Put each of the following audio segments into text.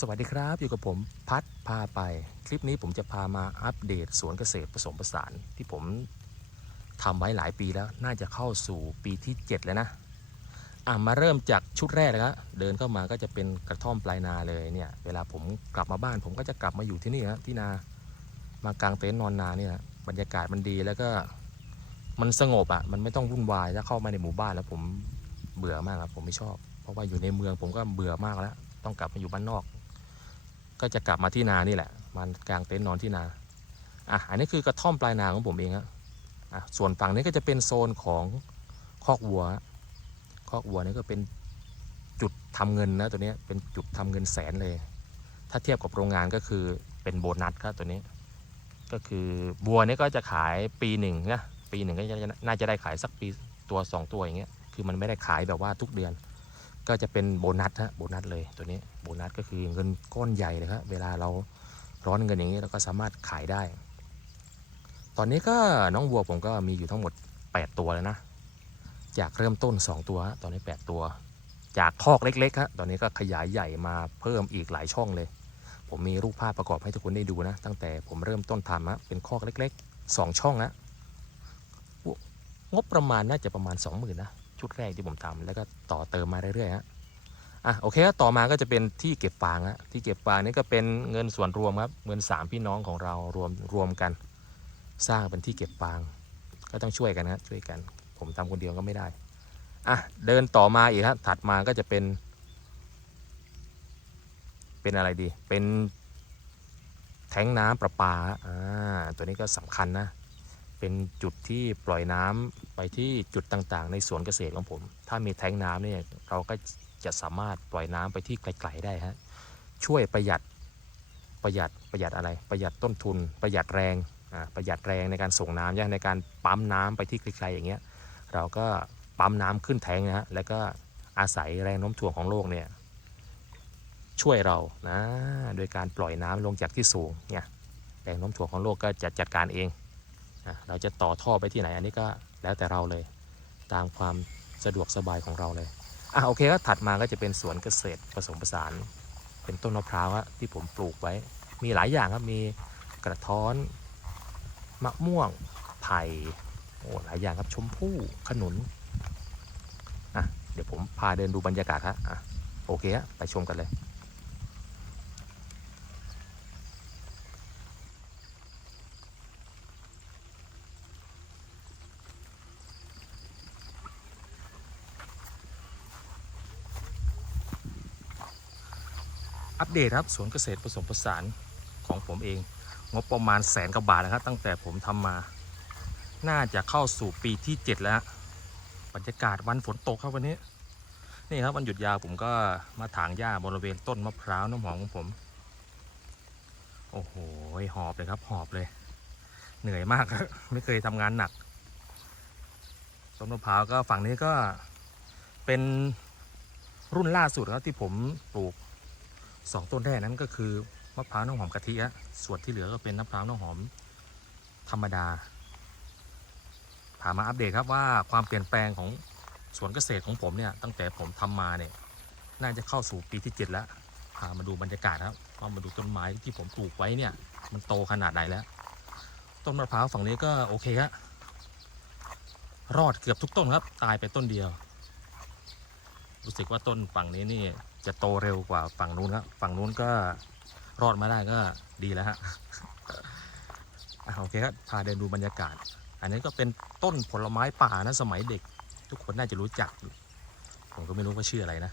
สวัสดีครับ อยู่กับผมพัดพาไป คลิปนี้ผมจะพามาอัปเดตสวนเกษตรผสมผสาน ที่ผมทำไว้หลายปีแล้วน่าจะเข้าสู่ปีที่ 7 แล้วนะอะมาเริ่มจากชุดแรกนะครับเดินเข้ามาก็จะเป็นกระท่อมปลายนาเลยเนี่ย เวลาผมกลับมาบ้าน ผมก็จะกลับมาอยู่ที่นี่ฮะที่นามากางเต็นท์นอนนาเนี่ยบรรยากาศมันดีแล้วก็มันสงบอะมันไม่ต้องวุ่นวายถ้าเข้ามาในหมู่บ้านแล้วผมเบื่อมากครับผมไม่ชอบ เพราะว่าอยู่ในเมืองผมก็เบื่อมากแล้ว ต้องกลับมาอยู่บ้านนอก ก็จะกลับมาที่นานี่แหละ มันกางเต็นท์นอนที่นา อะ อันนี้คือกระท่อมปลายนาของผมเองอะ ส่วนฝั่งนี้ก็จะเป็นโซนของคอกวัว คอกวัวนี่ก็เป็นจุดทำเงินนะตัวนี้เป็นจุดทำเงินแสนเลย ถ้าเทียบกับโรงงานก็คือเป็นโบนัสครับตัวนี้ ก็คือวัวนี่ก็จะขายปีหนึ่งนะ ปีหนึ่งก็น่าจะได้ขายสักปีตัวสองตัวอย่างเงี้ย คือมันไม่ได้ขายแบบว่าทุกเดือน ก็จะเป็นโบนัสฮะโบนัสเลยตัวนี้โบนัสก็คือเงินก้อนใหญ่เลยครับเวลาเราร้อนเงินอย่างนี้เราก็สามารถขายได้ ตอนนี้ก็น้องวัวผมก็มีอยู่ทั้งหมด 8 ตัวแล้วนะ จากเริ่มต้น 2 ตัว ตอนนี้ 8 ตัว จากคอกเล็กๆฮะตอนนี้ก็ขยายใหญ่มาเพิ่มอีกหลายช่องเลย ผมมีรูปภาพประกอบให้ทุกคนได้ดูนะ ตั้งแต่ผมเริ่มต้นทำฮะเป็นคอกเล็กๆ 2 ช่องนะงบประมาณน่าจะประมาณ 20,000นะ ชุดแรกที่ผมทำแล้วก็ต่อเติมมาเรื่อยๆฮะอะโอเคต่อมาก็จะเป็นที่เก็บฟางฮะที่เก็บฟางนี่ก็เป็นเงินส่วนรวมครับเงินสามพี่น้องของเรารวมรวมกัน สร้างเป็นที่เก็บฟาง ก็ต้องช่วยกันฮะช่วยกัน ผมทำคนเดียวก็ไม่ได้อะเดินต่อมาอีกครับถัดมาก็จะเป็น เป็นอะไรดีเป็นแทงน้ำประปาอ่าตัวนี้ก็สำคัญนะ เป็นจุดที่ปล่อยน้ำไปที่จุดต่างๆ ในสวนเกษตรของผม ถ้ามีแทงน้ำเนี่ยเราก็จะสามารถปล่อยน้ำไปที่ไกลๆได้ฮะช่วยประหยัดประหยัดประหยัดอะไร ประหยัดต้นทุน ประหยัดแรงอ่าประหยัดแรงในการส่งน้ำยในการปั๊มน้ำไปที่ไกลๆอย่างเงี้ยเราก็ปั๊มน้ำขึ้นแทงนะฮะแล้วก็อาศัยแรงโน้มถ่วงของโลกเนี่ยช่วยเรานะโดยการปล่อยน้ำลงจากที่สูงเนี่ยแรงโน้มถ่วงของโลกก็จะจัดการเอง เราจะต่อท่อไปที่ไหนอันนี้ก็แล้วแต่เราเลยตามความสะดวกสบายของเราเลยอะโอเคก็ถัดมาก็จะเป็นสวนเกษตรผสมผสาน เป็นต้นมะพร้าวอะที่ผมปลูกไว้ มีหลายอย่างครับมีกระท้อนมะม่วงไผ่โอ้หลายอย่างครับชมพู่ขนุนอะเดี๋ยวผมพาเดินดูบรรยากาศฮะอะโอเคฮะไปชมกันเลย เดตครับสวนเกษตรผสมผสานของผมเอง งบประมาณแสนกว่าบาทนะครับ ตั้งแต่ผมทำมา น่าจะเข้าสู่ปีที่ 7 แล้วบรรยากาศวันฝนตกครับวันนี้ นี่ครับวันหยุดยาวผมก็มาถางหญ้าบริเวณต้นมะพร้าวน้ำหอมของผม โอ้โหหอบเลยครับหอบเลย เหนื่อยมากครับไม่เคยทำงานหนักต้นมะพร้าวก็ฝั่งนี้ก็เป็นรุ่นล่าสุดครับที่ผมปลูก สองต้นแรกนั้นก็คือมะพร้าวน้ำหอมกะทิฮะส่วนที่เหลือก็เป็นมะพร้าวน้ำหอมธรรมดาพามาอัปเดตครับว่าความเปลี่ยนแปลงของสวนเกษตรของผมเนี่ยตั้งแต่ผมทำมาเนี่ยน่าจะเข้าสู่ปีที่7แล้วพามาดูบรรยากาศครับว่ามาดูต้นไม้ที่ผมปลูกไว้เนี่ย มันโตขนาดไหนแล้ว ต้นมะพร้าวฝั่งนี้ก็โอเคฮะรอดเกือบทุกต้นครับ ตายไปต้นเดียว รู้สึกว่าต้นฝั่งนี้นี่ จะโตเร็วกว่าฝั่งนู้นครับฝั่งนู้นก็รอดมาได้ก็ดีแล้วฮะโอเคครับพาเดินดูบรรยากาศ อันนี้ก็เป็นต้นผลไม้ป่านะสมัยเด็ก ทุกคนน่าจะรู้จักอยู่ผมก็ไม่รู้ว่าชื่ออะไรนะ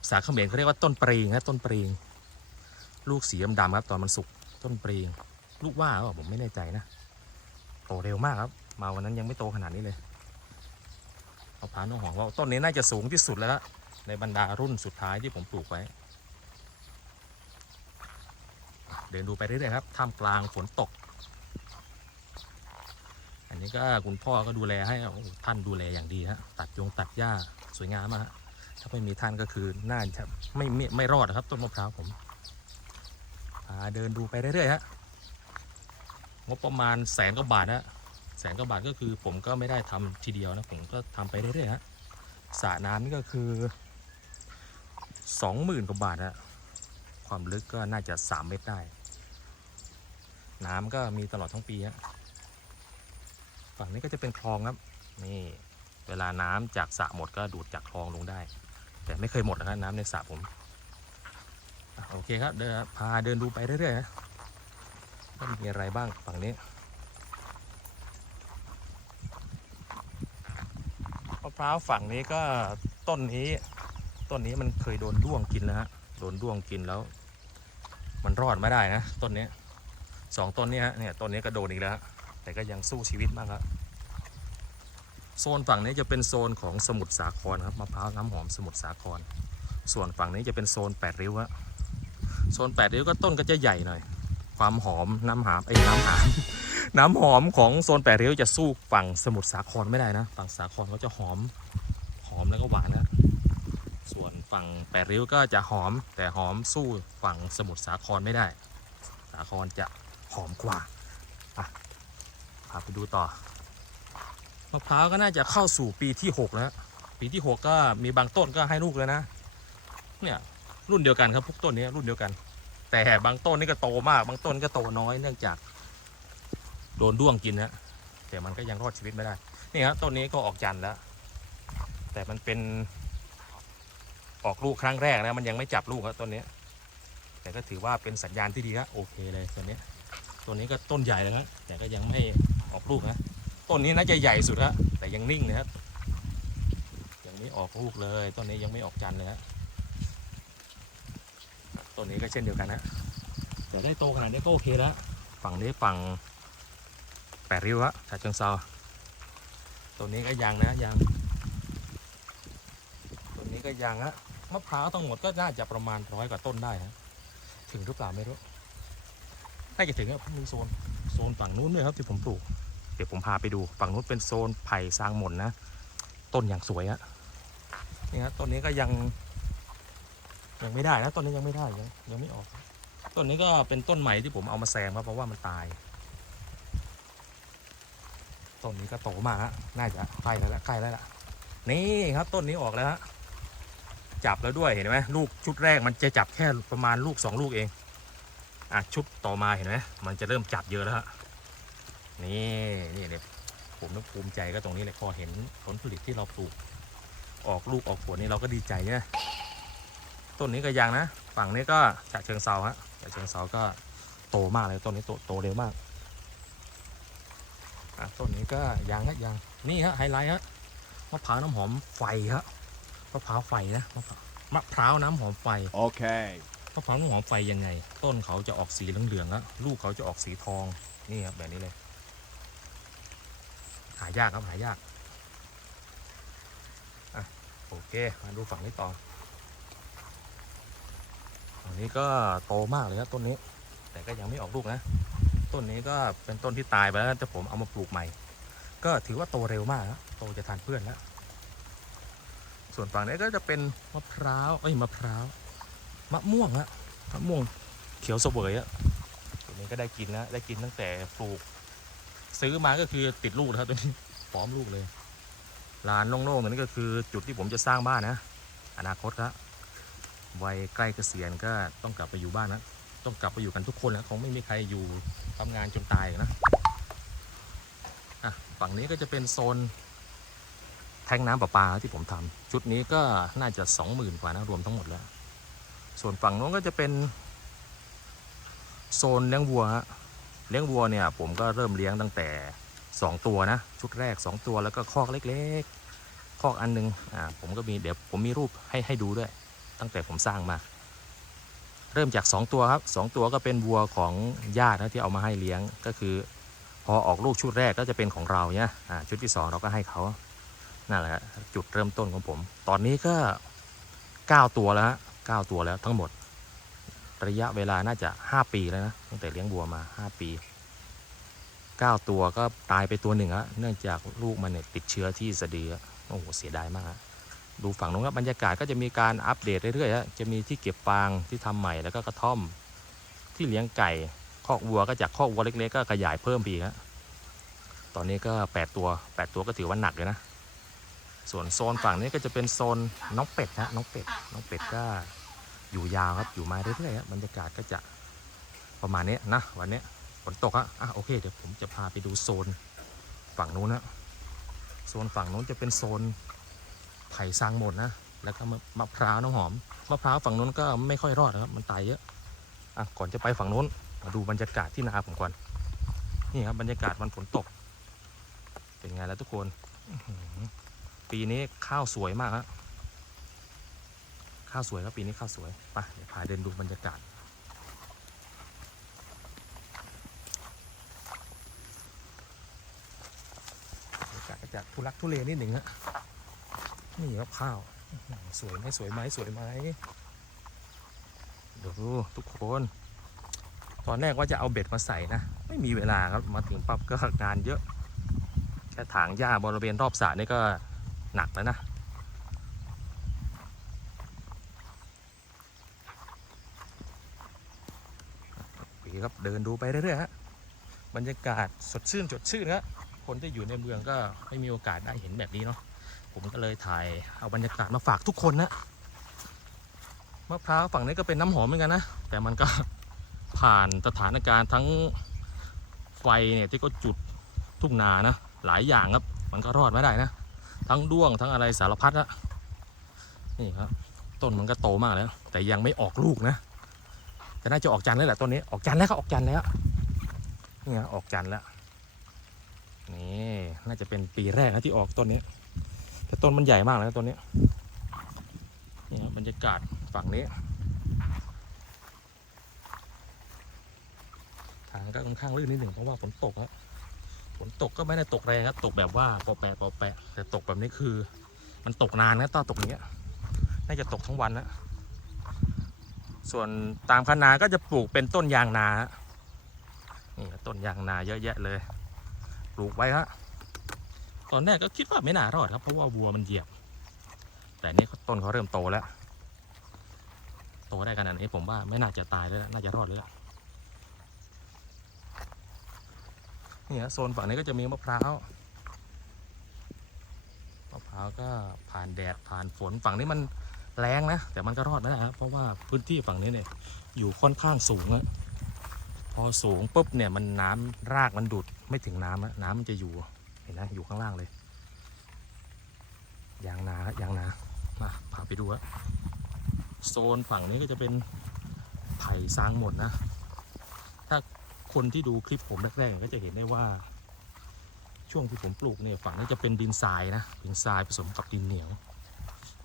ภาษาเขมรเขาเรียกว่าต้นปรีงนะต้นปรีงลูกสีดำๆครับตอนมันสุกต้นปรีงลูกว่าหรอผมไม่แน่ใจนะโตเร็วมากครับ มาวันนั้นยังไม่โตขนาดนี้เลยเอาพาน้องหอมว่าต้นนี้น่าจะสูงที่สุดแล้วละ ในบรรดารุ่นสุดท้ายที่ผมปลูกไว้ เดินดูไปเรื่อยๆครับท่ามกลางฝนตก อันนี้ก็คุณพ่อก็ดูแลให้ท่านดูแลอย่างดีฮะตัดยงตัดหญ้าสวยงามมากถ้าไม่มีท่านก็คือน่าจะไม่ไม่ไม่รอดนะครับ ต้นมะพร้าวผมเดินดูไปเรื่อยๆฮะงบประมาณแสนกว่าบาทฮะแสนกว่าบาทก็คือผมก็ไม่ได้ทำทีเดียวนะผมก็ทำไปเรื่อยๆฮะสระน้ำนี่ก็คือ สองหมื่นกว่าบาทอะคความลึกก็น่าจะ3เมตรได้ น้ำก็มีตลอดทั้งปีฮะฝั่งนี้ก็จะเป็นคลองครับ นี่เวลาน้ำจากสระหมดก็ดูดจากคลองลงได้ แต่ไม่เคยหมดนะครับน้ำในสระผมโอเคครับเดินพาเดินดูไปเรื่อยๆนะว่ามีอะไรบ้างฝั่งนี้มะพร้าวฝั่งนี้ก็ต้นนี้ ต้นนี้มันเคยโดนด้วงกินแล้วฮะโดนด้วงกินแล้ว มันรอดไม่ได้นะต้นนี้สองต้นนี้ฮะเนี่ยต้นนี้ก็โดนอีกแล้วฮะแต่ก็ยังสู้ชีวิตมากครับโซนฝั่งนี้จะเป็นโซนของสมุทรสาครครับมะพร้าวน้ำหอมสมุทรสาคร ส่วนฝั่งนี้จะเป็นโซนแปดริ้วฮะโซนแปดริ้วก็ต้นก็จะใหญ่หน่อย ความหอมน้ำหามไอ้น้ำหามน้ำหอมของโซนแปดริ้วจะสู้ฝั่งสมุทรสาครไม่ได้นะ ฝั่งสาครเขาจะหอมหอมแล้วก็หวานนะ ฝั่งแปดริ้วก็จะหอมแต่หอมสู้ฝั่งสมุทรสาครไม่ได้ สาครจะหอมกว่าอะพาไปดูต่อมะพร้าวก็น่าจะเข้าสู่ปีที่ 6 แล้ว ปีที่ 6 ก็มีบางต้นก็ให้ลูกแล้วนะ เนี่ยรุ่นเดียวกันครับพวกต้นนี้รุ่นเดียวกัน แต่บางต้นนี่ก็โตมาก บางต้นก็โตน้อยเนื่องจากโดนด้วงกินนะแต่มันก็ยังรอดชีวิตไม่ได้ นี่ครับต้นนี้ก็ออกจันทร์แล้ว แต่มันเป็น ออกลูกครั้งแรกนะมันยังไม่จับลูกครับต้นนี้ แต่ก็ถือว่าเป็นสัญญาณที่ดีครับโอเคเลยต้นนี้ต้นนี้ก็ต้นใหญ่แล้วครับแต่ก็ยังไม่ออกลูกนะต้นนี้น่าจะใหญ่สุดฮะแต่ยังนิ่งนะครับยังไม่ออกลูกเลยต้นนี้ยังไม่ออกจันเลยฮะต้นนี้ก็เช่นเดียวกันนะแต่ได้โตขนาดนี้ก็โอเคแล้วฝั่งนี้ฝั่งแปดริ้วฮะชาเชิงเซาต้นนี้ก็ยังนะยังต้นนี้ก็ยังฮะ มะพร้าวทั้งหมดก็น่าจะประมาณร้อยกว่าต้นได้ฮะถึงหรือเปล่าไม่รู้น่าจะถึงครับมีโซนโซนฝั่งนู้นด้วยครับที่ผมปลูก เดี๋ยวผมพาไปดูฝั่งนู้นเป็นโซนไผ่ซางหม่นนะ ต้นอย่างสวยอะนี่ฮะต้นนี้ก็ยัง ยังไม่ได้นะต้นนี้ยังไม่ได้ยังยังไม่ออก ต้นนี้ก็เป็นต้นใหม่ที่ผมเอามาแซมครับเพราะว่ามันตายต้นนี้ก็โตมากฮะน่าจะใกล้แล้วละใกล้แล้วละนี่ครับต้นนี้ออกแล้วฮะ จับแล้วด้วยเห็นไหมลูกชุดแรกมันจะจับแค่ประมาณลูกสองลูกเองอะชุดต่อมาเห็นไหมมันจะเริ่มจับเยอะแล้วนี่นี่เลยผมต้องภูมิใจก็ตรงนี้เลยพอเห็นผลผลิตที่เราปลูก ออกลูกออกผลนี่เราก็ดีใจเนี่ยต้นนี้ก็ยังนะ ฝั่งนี้ก็ฉะเชิงเซาฮะฉะเชิงเซาก็โตมากเลยต้นนี้โตโตเร็วมากอะต้นนี้ก็ยังฮะยังนี่ฮะไฮไลท์ฮะมะพร้าวน้ำหอมไฟฮะ มะพร้าวไฟนะมะพร้าวมะพร้าวน้ำหอมไฟ Okay. มะพร้าวน้ำหอมไฟยังไง ต้นเขาจะออกสีเหลืองๆแล้วลูกเขาจะออกสีทองนี่ครับแบบนี้เลย หายากครับหายากอะโอเคมาดูฝั่งนี้ต่อฝั่งนี้ก็โตมากเลยครับต้นนี้ แต่ก็ยังไม่ออกลูกนะ ต้นนี้ก็เป็นต้นที่ตายไปแล้วแต่ผมเอามาปลูกใหม่ ก็ถือว่าโตเร็วมากนะโตจะทานเพื่อนแล้ว ส่วนฝั่งนี้ก็จะเป็นมะพร้าวเอ้ยมะพร้าวมะม่วงฮะมะม่วงเขียวเสวยอะตัวนี้ก็ได้กินแล้วได้กินตั้งแต่ปลูก ซื้อมาก็คือติดลูกแล้วครับตัวนี้พร้อมลูกเลยลานโล่งๆตรงนี้ก็คือจุดที่ผมจะสร้างบ้านนะ อนาคตครับวัยใกล้เกษียณก็ต้องกลับไปอยู่บ้านนะต้องกลับไปอยู่กันทุกคนแล้วคงไม่มีใครอยู่ทำงานจนตายนะอะฝั่งนี้ก็จะเป็นโซน ทงน้ำประปาที่ผมทำชุดนี้ก็น่าจะสองหมื่นกว่านะรวมทั้งหมดแล้ว ส่วนฝั่งโน้นก็จะเป็น โซนเลี้ยงวัวฮะเลี้ยงวัวเนี่ยผมก็เริ่มเลี้ยงตั้งแต่ 2 ตัวนะ ชุดแรก 2 ตัวแล้วก็คอกเล็กๆคอกอันหนึงอ่าผมก็มีเดี๋ยวผมมีรูปให้ให้ดูด้วย ตั้งแต่ผมสร้างมา เริ่มจาก 2 ตัวครับ 2 ตัวก็เป็นวัวของญาตินะที่เอามาให้เลี้ยงก็คือ พอออกลูกชุดแรกก็จะเป็นของเราเนี่ยชุดที่ 2 เราก็ให้เขา นั่นแหละจุดเริ่มต้นของผม ตอนนี้ก็9ตัวแล้วฮะ9ตัวแล้วทั้งหมด ระยะเวลาน่าจะ5ปีแล้วนะตั้งแต่เลี้ยงวัวมา5ปี9ตัวก็ตายไปตัวหนึ่งอะเนื่องจากลูกมันเนี่ยติดเชื้อที่สะดือโอ้โหเสียดายมากดูฝั่งนู้นครับบรรยากาศก็จะมีการอัปเดตเรื่อยๆฮะจะมีที่เก็บฟางที่ทำใหม่แล้วก็กระท่อม ที่เลี้ยงไก่คอกวัวก็จากคอกวัวเล็กๆก็ขยายเพิ่มไปอีกฮะตอนนี้ก็ 8 ตัว 8 ตัวก็ถือว่าหนักเลยนะ ส่วนโซนฝั่งนี้ก็จะเป็นโซนน้องเป็ดนะน้องเป็ดน้องเป็ดก็อยู่ยาวครับอยู่มาเรื่อยๆบบรรยากาศก็จะประมาณนี้นะวันนี้ฝนตกอะอะโอเคเดี๋ยวผมจะพาไปดูโซนฝั่งนู้นนะโซนฝั่งนู้นจะเป็นโซนไผ่ซางหมดนะแล้วก็มะพร้าวน้ำหอมมะพร้าวฝั่งนู้นก็ไม่ค่อยรอดนะครับมันตายเยอะอะก่อนจะไปฝั่งนู้นมาดูบรรยากาศที่นาผมก่อนนี่ครับบรรยากาศวันฝนตก เป็นไงแล้วทุกคน ปีนี้ข้าวสวยมากฮะข้าวสวยครับปีนี้ข้าวสวยไปเดี๋ยวพาเดินดูบรรยากาศบรรยากาศจะทุลักทุเลนิดหนึ่งฮะนี่ครับข้าว สวยไหมสวยไหมสวยไหมดูทุกคน ตอนแรกว่าจะเอาเบ็ดมาใส่นะ ไม่มีเวลาครับมาถึงปั๊บก็งานเยอะ แค่ถางหญ้าบริเวณรอบสระนี่ก็ หนักแล้วนะ ปีครับเดินดูไปเรื่อยๆฮะบรรยากาศสดชื่นสดชื่นครับคนที่อยู่ในเมืองก็ไม่มีโอกาสได้เห็นแบบนี้เนาะผมก็เลยถ่ายเอาบรรยากาศมาฝากทุกคนนะมะพร้าวฝั่งนี้ก็เป็นน้ำหอมเหมือนกันนะแต่มันก็ผ่านสถานการณ์ทั้งไฟเนี่ยที่ก็จุดทุ่งนานะหลายอย่างครับ มันก็รอดไม่ได้นะ ทั้งด้วงทั้งอะไรสารพัดอะนี่ครับ ต้นมันก็โตมากแล้ว แต่ยังไม่ออกลูกนะ แต่น่าจะออกจันแล้วแหละต้นนี้ออกจันแล้วครับออกจันแล้วนี่ฮะออกจันแล้วนี่น่าจะเป็นปีแรกนะที่ออกต้นนี้ แต่ต้นมันใหญ่มากเลยนะต้นนี้นี่ครับบรรยากาศฝั่งนี้ทางก็ค่อนข้างลื่นนิดหนึ่งเพราะว่าฝนตกครับ นตกก็ไม่ได้ตกแรงครับ ตกแบบว่าปอแปะปอแปะ แต่ตกแบบนี้คือ มันตกนานนะตอนตกอย่างเงี้ย น่าจะตกทั้งวันนะส่วนตามคะนาก็จะปลูกเป็นต้นยางนานี่ต้นยางนาเยอะแยะเลย ปลูกไว้ฮะตอนแรกก็คิดว่าไม่น่ารอดครับเพราะว่าวัวมันเหยียบ แต่นี่ต้นเขาเริ่มโตแล้ว โตได้ขนาดนี้ผมว่าไม่น่าจะตายแล้วน่าจะรอดเลย นี่ฮะโซนฝั่งนี้ก็จะมีมะพร้าวมะพร้าวก็ผ่านแดดผ่านฝนฝั่งนี้มันแรงนะ แต่มันก็รอดไม่ได้ครับเพราะว่าพื้นที่ฝั่งนี้เนี่ยอยู่ค่อนข้างสูงอะพอสูงปุ๊บเนี่ยมันน้ำรากมันดูดไม่ถึงน้ำอะน้ำมันจะอยู่เห็นนะอยู่ข้างล่างเลยยางนายางนามาพาไปดูอะโซนฝั่งนี้ก็จะเป็นไผ่ซางหมดนะ คนที่ดูคลิปผมแรกๆก็จะเห็นได้ว่า ช่วงที่ผมปลูกเนี่ยฝั่งนี้จะเป็นดินทรายนะดินทรายผสมกับดินเหนียว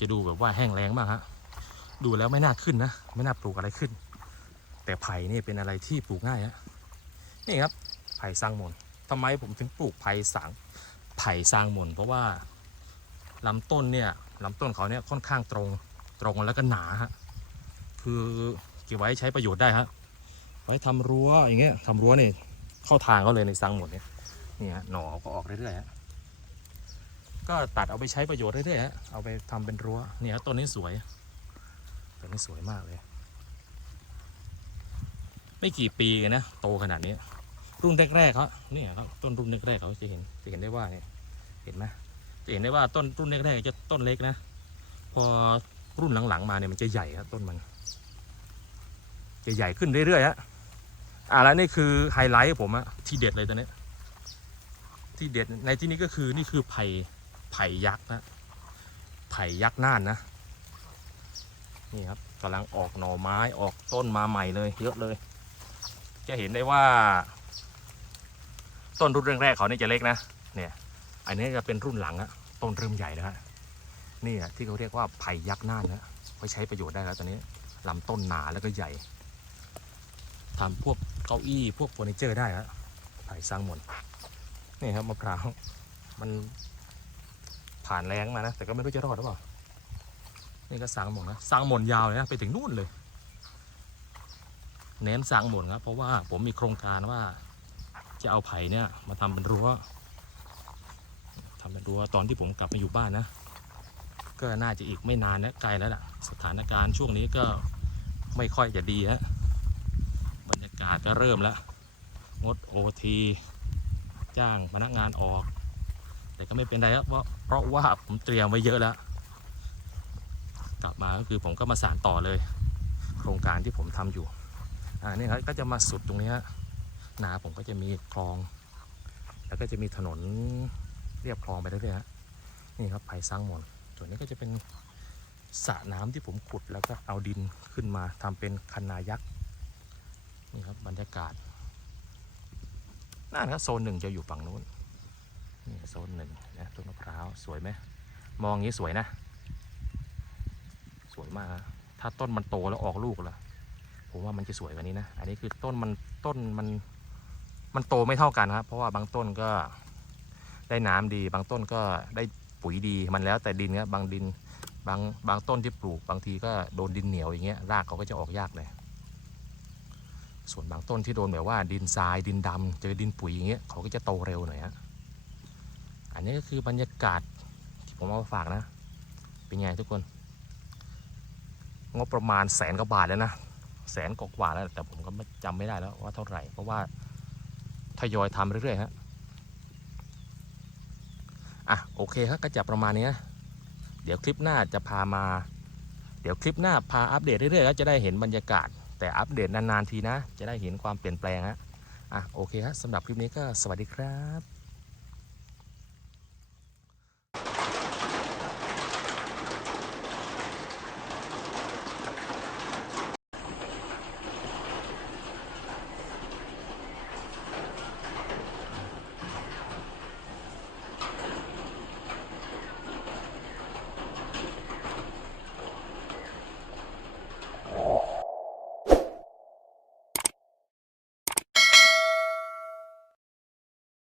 จะดูแบบว่าแห้งแล้งมากฮะดูแล้วไม่น่าขึ้นนะไม่น่าปลูกอะไรขึ้น แต่ไผ่นี่เป็นอะไรที่ปลูกง่ายฮะนี่ครับไผ่สร้างมนทำไมผมถึงปลูกไผ่สางไผ่สร้างมนเพราะว่าลำต้นเนี่ยลำต้นเขาเนี่ยค่อนข้างตรงตรงแล้วก็หนาฮะคือเก็บไว้ใช้ประโยชน์ได้ฮะ ไว้ทำรั้วอย่างเงี้ยทำรั้วเนี่ยเข้าทางเขาเลยในสร้างมนเนี่ยนี่ฮะหน่อก็ออกเรื่อยๆฮะก็ตัดเอาไปใช้ประโยชน์เรื่อยๆฮะเอาไปทำเป็นรั้วเนี่ยต้นนี้สวยต้นนี้สวยมากเลย ไม่กี่ปีนะโตขนาดนี้รุ่นแรกๆเขาเนี่ยครับต้นรุ่นแรกๆเขาจะเห็นจะเห็นได้ว่าเนี่ยเห็นไหมจะเห็นได้ว่าต้นรุ่นแรกๆจะต้นเล็กนะ พอรุ่นหลังๆมาเนี่ยมันจะใหญ่ครับต้นมัน จะใหญ่ขึ้นเรื่อยๆฮะ อ่าแล้วนี่คือไฮไลท์ผมอะที่เด็ดเลยตอนนี้ ที่เด็ดในที่นี้ก็คือนี่คือไผ่ไผ่ยักษ์นะไผ่ยักษ์น่านนะ นี่ครับกำลังออกหน่อไม้ออกต้นมาใหม่เลย เยอะเลย จะเห็นได้ว่า ต้นรุ่นแรกๆเขานี่จะเล็กนะเนี่ย อันนี้จะเป็นรุ่นหลังอะต้นเริ่มใหญ่แล้วฮะนี่อะที่เขาเรียกว่าไผ่ยักษ์น่านนะไว้ใช้ประโยชน์ได้แล้วตอนนี้ลำต้นหนาแล้วก็ใหญ่ทำพวก เก้าอี้พวกเฟอร์นิเจอร์ได้ฮะไผ่สร้างหมนนี่ครับมะพร้าวมันผ่านแรงมานะ แต่ก็ไม่รู้จะรอดหรือเปล่า นี่ก็สางหมนนะสางหมนยาวเลยนะไปถึงนู่นเลย เน้นสางหมนครับ เพราะว่าผมมีโครงการว่า จะเอาไผ่เนี่ยมาทำเป็นรั้วทำเป็นรั้วตอนที่ผมกลับมาอยู่บ้านนะ ก็น่าจะอีกไม่นานนะไกลแล้วล่ะ สถานการณ์ช่วงนี้ก็ไม่ค่อยจะดีฮะ กาศก็เริ่มแล้ว งดโอทีจ้างพนักงานออก แต่ก็ไม่เป็นไรครับเพราะเพราะว่าผมเตรียมไว้เยอะแล้ว กลับมาก็คือผมก็มาสานต่อเลย โครงการที่ผมทำอยู่อ่านี่ครับก็จะมาสุดตรงนี้นาผมก็จะมีคลอง แล้วก็จะมีถนนเรียบคลองไปเรื่อยๆนี่ครับไผ่สร้างหมนส่วนนี้ก็จะเป็นสระน้ำที่ผมขุดแล้วก็เอาดินขึ้นมาทำเป็นคันนายักษ์ นี่ครับบรรยากาศนั่นครับโซนหนึ่งจะอยู่ฝั่งนู้นนี่โซนหนึ่งนะต้นมะพร้าวสวยไหมมองอย่างนี้สวยนะ สวยมากถ้าต้นมันโตแล้วออกลูกล่ะผมว่ามันจะสวยกว่านี้นะ อันนี้คือต้นมันต้นมันมันโตไม่เท่ากันครับ เพราะว่าบางต้นก็ได้น้ำดี บางต้นก็ได้ปุ๋ยดีมันแล้วแต่ดินครับบางดินบางบางต้นที่ปลูกบางทีก็โดนดินเหนียวอย่างเงี้ยรากเขาก็จะออกยากเลย ส่วนบางต้นที่โดนแบบว่าดินทรายดินดำเจอดินปุ๋ยอย่างเงี้ยเขาก็จะโตเร็วหน่อยฮะอันนี้ก็คือบรรยากาศที่ผมเอามาฝากนะ เป็นไงทุกคนงบประมาณแสนกว่าบาทแล้วนะแสนกว่าแล้วแต่ผมก็ไม่จำไม่ได้แล้วว่าเท่าไหร่ เพราะว่าทยอยทำเรื่อยๆฮะอะโอเคครับก็จะประมาณนี้นะเดี๋ยวคลิปหน้าจะพามา เดี๋ยวคลิปหน้าพาอัปเดตเรื่อยๆก็จะได้เห็นบรรยากาศ แต่อัปเดตนานๆทีนะ จะได้เห็นความเปลี่ยนแปลงฮะอะโอเคครับสำหรับคลิปนี้ก็สวัสดีครับ